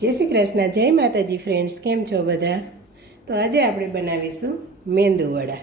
જય શ્રી કૃષ્ણ, જય માતાજી ફ્રેન્ડ્સ, કેમ છો બધા? તો આજે આપણે બનાવીશું મેંદુવડા.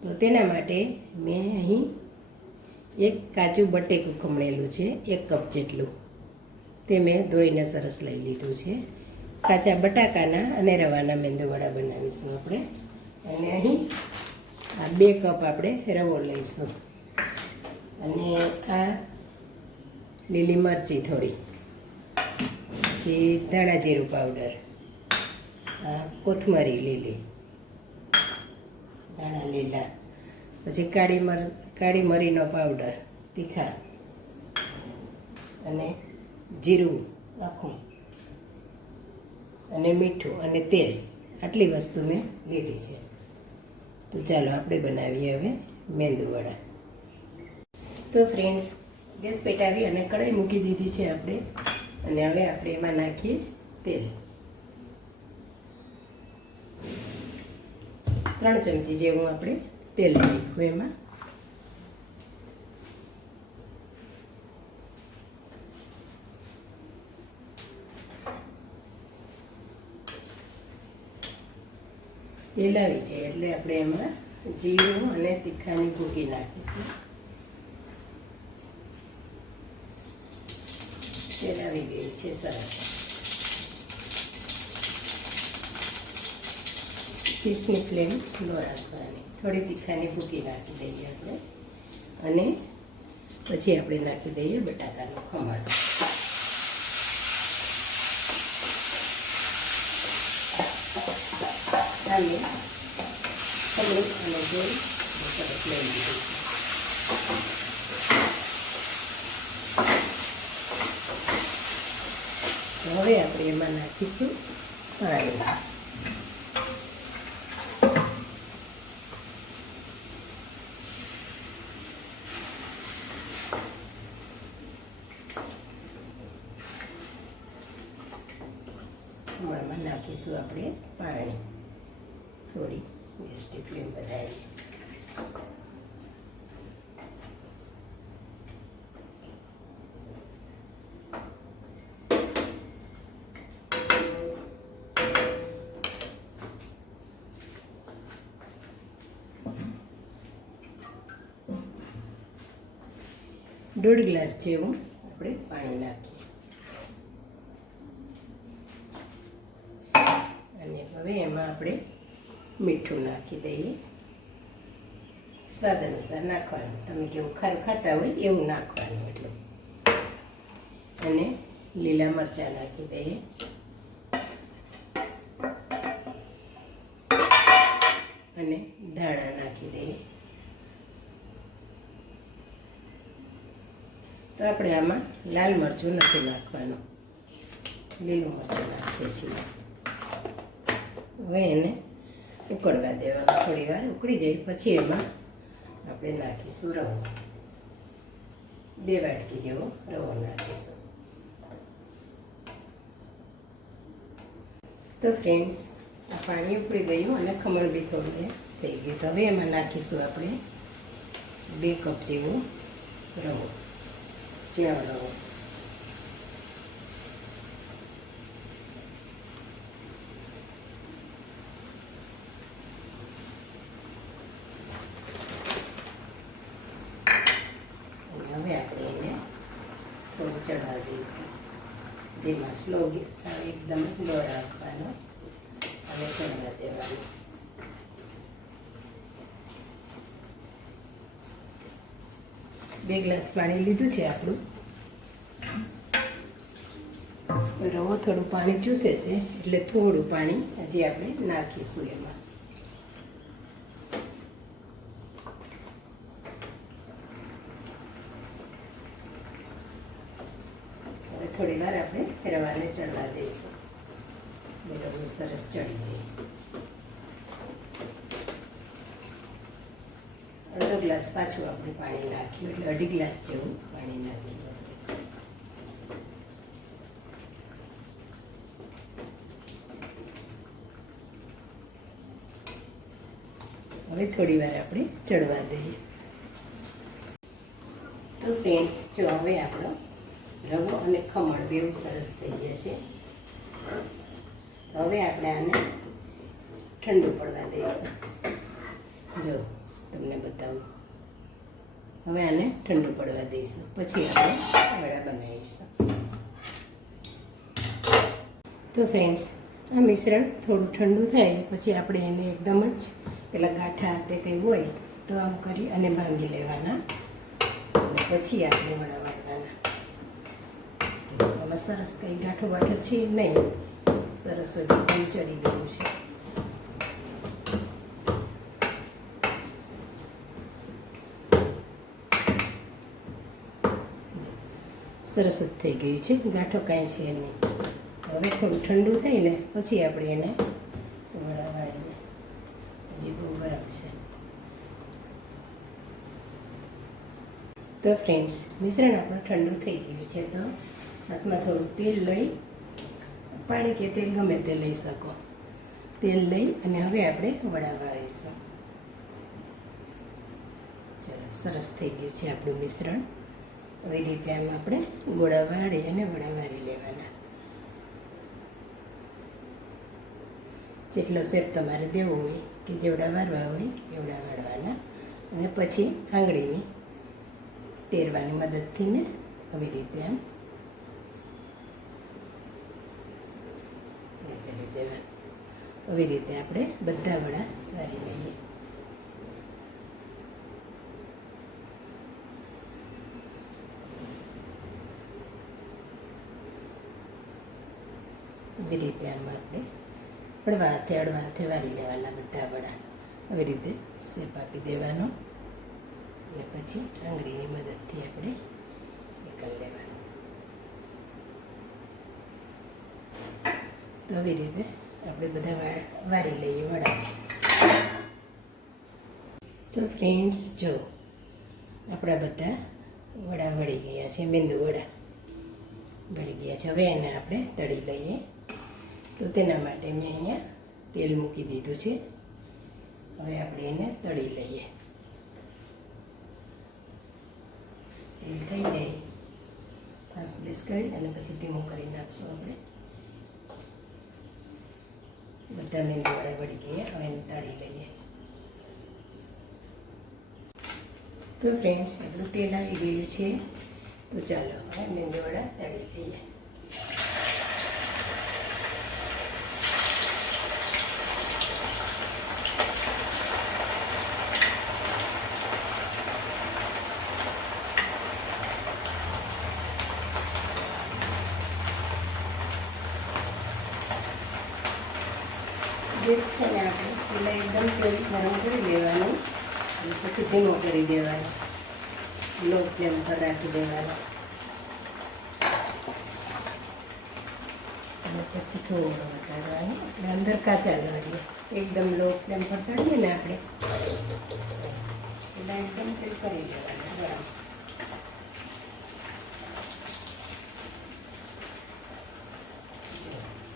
તો તેના માટે મેં અહીં એક કાચું બટેકું ખમણેલું છે, 1 કપ જેટલું. તે મેં ધોઈને સરસ લઈ લીધું છે. કાચા બટાકાના અને રવાના મેંદુવડા બનાવીશું આપણે. અને અહીં આ 2 કપ આપણે રવો લઈશું. અને આ લીલી મરચી થોડી, પછી ધાણા જીરું પાવડર, કોથમરી લીલી, ધાણા લીલા, પછી કાળી મરીનો પાવડર તીખા, અને જીરું આખું, અને મીઠું અને તેલ. આટલી વસ્તુ મેં લીધી છે. તો ચાલો આપણે બનાવીએ હવે મેંદુવડા. તો ફ્રેન્ડ્સ, ગેસ પેટાવી અને કઢાઈ મૂકી દીધી છે આપણે. અને હવે આપણે એમાં નાખીએ તેલ. 3 ચમચી જેવું આપણે તેલ નાખ્યું એમાં. તેલ આવી જાય એટલે આપણે એમાં જીરું અને તીખાની ભૂકી નાખીશું. તેલ આવી ગયું છે સરસ. 30ની ફ્લેમ લો રાખવાની. થોડી તીખાની ભૂકી નાખી દઈએ આપણે. અને પછી આપણે નાખી દઈએ બટાકાનું ખમણ. આને ખમણ અને જોઈ સરસ લઈ લીધું છે. હવે આપણે એમાં નાખીશું પાણી. ખમણમાં નાખીશું આપણે પાણી. થોડી ગેસની ફ્લેમ વધારીએ. દોઢ ગ્લાસ જેવું આપણે પાણી નાખીએ. અને હવે એમાં આપણે મીઠું નાખી દઈએ. સ્વાદ અનુસાર નાખવાનું. તમે કેવું ખારું ખાતા હોય એવું નાખવાનું એટલું. અને લીલા મરચાં નાખી દઈએ. અને ધાણા નાખી દઈએ. તો આપણે આમાં લાલ મરચું નથી નાખવાનું, લીલું મરચું નાખીએ છીએ. હવે એને ઉકળવા દેવાનું. થોડી વાર ઉકળી જાય પછી એમાં આપણે નાખીશું રવો. 2 વાટકી જેવો રવો નાખીશું. તો ફ્રેન્ડ્સ, આ પાણી ઉકળી ગયું અને ખમણ બી થોડું થઈ ગયું. તો હવે એમાં નાખીશું આપણે 2 કપ જેવો રવો, ઝીણો રવો. હવે આપણે એને થોડું ચડવા દઈશું. ધીમા સ્લો ગેસ એકદમ લો રાખવાનો. હવે ચડવા દેવાનું. બે ગ્લાસ પાણી લીધું છે આપણું. રવો થોડું પાણી ચૂસે છે એટલે થોડું પાણી હજી આપણે નાખીશું એમાં. થોડી વાર આપણે રવાને ચડવા દઈશું. બરાબર સરસ ચડી જાય. અડધો ગ્લાસ પાછું આપણે પાણી નાખ્યું એટલે 2.5 ગ્લાસ જેવું પાણી નાખ્યું. હવે થોડી વાર આપણે ચડવા દઈએ. તો ફ્રેન્ડ્સ, જો હવે આપણો રવો અને ખમણ બેઉ સરસ થઈ ગયા છે. હવે આપણે આને ઠંડુ પડવા દઈશું. જો તમને બતાવું. હવે આને ઠંડુ પડવા દઈશું, પછી આપણે વડા બનાવીશું. તો ફ્રેન્ડ્સ, આ મિશ્રણ થોડું ઠંડુ થાય પછી આપણે એને એકદમ જ પેલા ગાંઠા તે કંઈ હોય તો આમ કરી અને ભાંગી લેવાના, અને પછી આપણે વડા વાળવાના. એમાં સરસ કંઈ ગાંઠો બાઠો છે નહીં, સરસ જ એકદમ ચડી ગયું છે. સરસ જ થઈ ગયું છે, ગાંઠો કાંઈ છે નહીં. હવે થોડું ઠંડુ થાય ને પછી આપણે એને વડા વાળીએ. હજી બહુ ગરમ છે. તો ફ્રેન્ડ્સ, મિશ્રણ આપણું ઠંડુ થઈ ગયું છે. તો હાથમાં થોડું તેલ લઈ, પાણી કે તેલ ગમે તે લઈ શકો, તેલ લઈ અને હવે આપણે વડા વાળીશું. ચલો, સરસ થઈ ગયું છે આપણું મિશ્રણ. આવી રીતે આમ આપણે ગોળા વાળી અને વડા વાળી લેવાના. જેટલો શેપ તમારે દેવો હોય કે જેવડા વાળવા હોય એવડા વાળવાના, અને પછી આંગળીની ટેરવાની મદદથી ને આવી રીતે આમ કરી દેવાનું. આવી રીતે આપણે બધા વડા વાળી લઈએ. આવી રીતે આમ આપણે અડવા હાથે વારી લેવાના બધા વડા. આવી રીતે શેપ આપી દેવાનો, અને પછી આંગળીની મદદથી આપણે કરી લેવાનું. તો આવી રીતે આપણે બધા વારી લઈએ વડા. તો ફ્રેન્ડ્સ, જો આપણા બધા વડા વળી ગયા છે, મેંદુ વડા વળી ગયા છે. હવે એને આપણે તળી લઈએ. તો તેના માટે મેં અહીંયા તેલ મૂકી દીધું છે. હવે આપણે એને તળી લઈએ. તેલ થઈ જાય ફાસ્ટ ગેસ કરી અને પછી ધીમું કરી નાખશું આપણે. બધા મેંદુ વડા વળી ગયા. હવે એને તળી લઈએ. તો ફ્રેન્ડ્સ, આપણું તેલ આવી ગયું છે. તો ચાલો હવે મેંદુ વડા તળી લઈએ. ગેસ છે ને આપણે પહેલાં એકદમ તેલ ગરમ કરી લેવાનું, અને પછી ધીમો કરી દેવાનો, લો ફ્લેમ પર રાખી દેવાનો, અને પછી થોડો વધારવાનો, એટલે અંદર કાચા ન રહીએ. એકદમ લો ફ્લેમ પર તળીએ ને આપણે, એટલે એકદમ તેલ કરી દેવાનું ગરમ.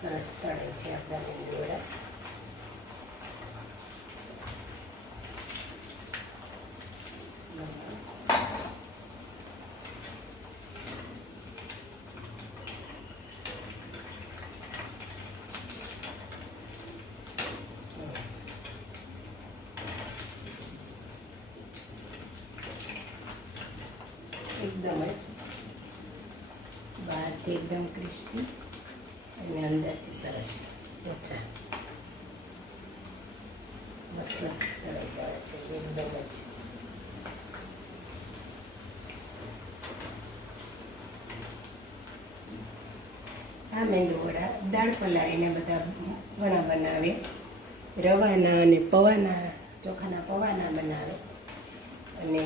સરસ તળે છે આપણા મેંદુ વડા. એકદમ જ બહારથી એકદમ ક્રિસ્પી અને અંદરથી સરસ ટચા મસ્ત તળાઈ જાય છે એકદમ જ. આ મેંદુ વડા દાળ પલાળીને બધા ઘણા બનાવે, રવાના અને પૌવાના, ચોખાના પૌવાના બનાવે. અને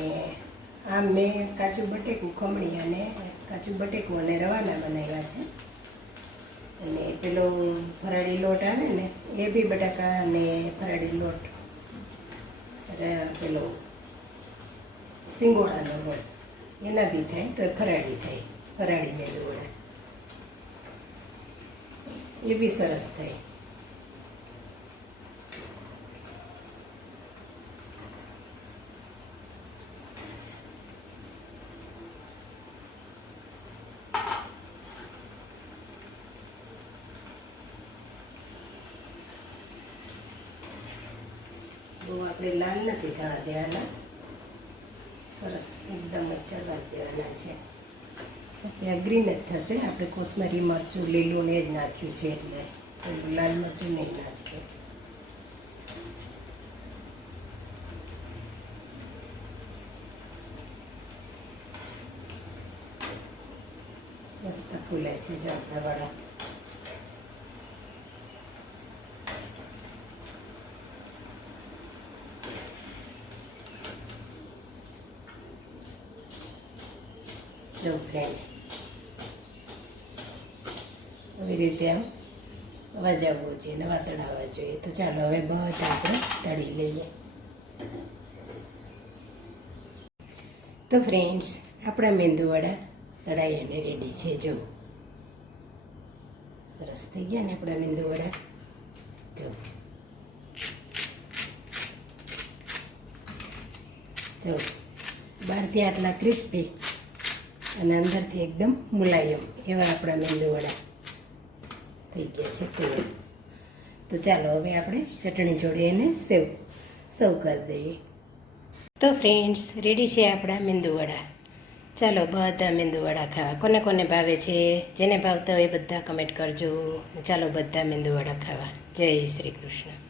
આમ મેં કાચું બટેકું ખમણી અને કાચું બટેકું અને રવાના બનાવ્યા છે. અને પેલો ફરાળી લોટ આવે ને એ બી બટાકા અને ફરાળી લોટ, પેલો સિંગોડાનો લોટ એના બી થાય તો ફરાળી થાય, ફરાળી મેંદુ વડા એ બી સરસ થાય. આપણે લાલ નથી થવા દેવાના, સરસ એકદમ જ ચડવા દેવાના છે. ત્યાં ગ્રીન જ થશે, આપણે કોથમરી મરચું લીલું ને જ નાખ્યું છે એટલે લાલ મરચું નહીં નાખ્યું. મસ્ત ફૂલે છે જો આપણા વડા. જો ફ્રેન્ડ્સ આવી રીતે આમ અવાજ આવવો જોઈએ ને વાદળ આવવા જોઈએ. તો ચાલો હવે બધા આપણે તળી લઈએ. તો ફ્રેન્ડ્સ આપણા મેંદુવડા તળાઈ અને રેડી છે. જો સરસ થઈ ગયા ને આપણા મેંદુવડા. જો જો બહારથી આટલા ક્રિસ્પી અને અંદરથી એકદમ મુલાયમ એવા આપણા મેંદુવડા થઈ ગયા છે તૈયાર. તો ચાલો હવે આપણે ચટણી જોડે એને સર્વ કરી દઈએ. તો ફ્રેન્ડ્સ રેડી છે આપણા મેંદુવડા. ચાલો બધા મેંદુવડા ખાવા. કોને કોને ભાવે છે, જેને ભાવતા હોય બધા કમેન્ટ કરજો. ચાલો બધા મેંદુવડા ખાવા. જય શ્રી કૃષ્ણ.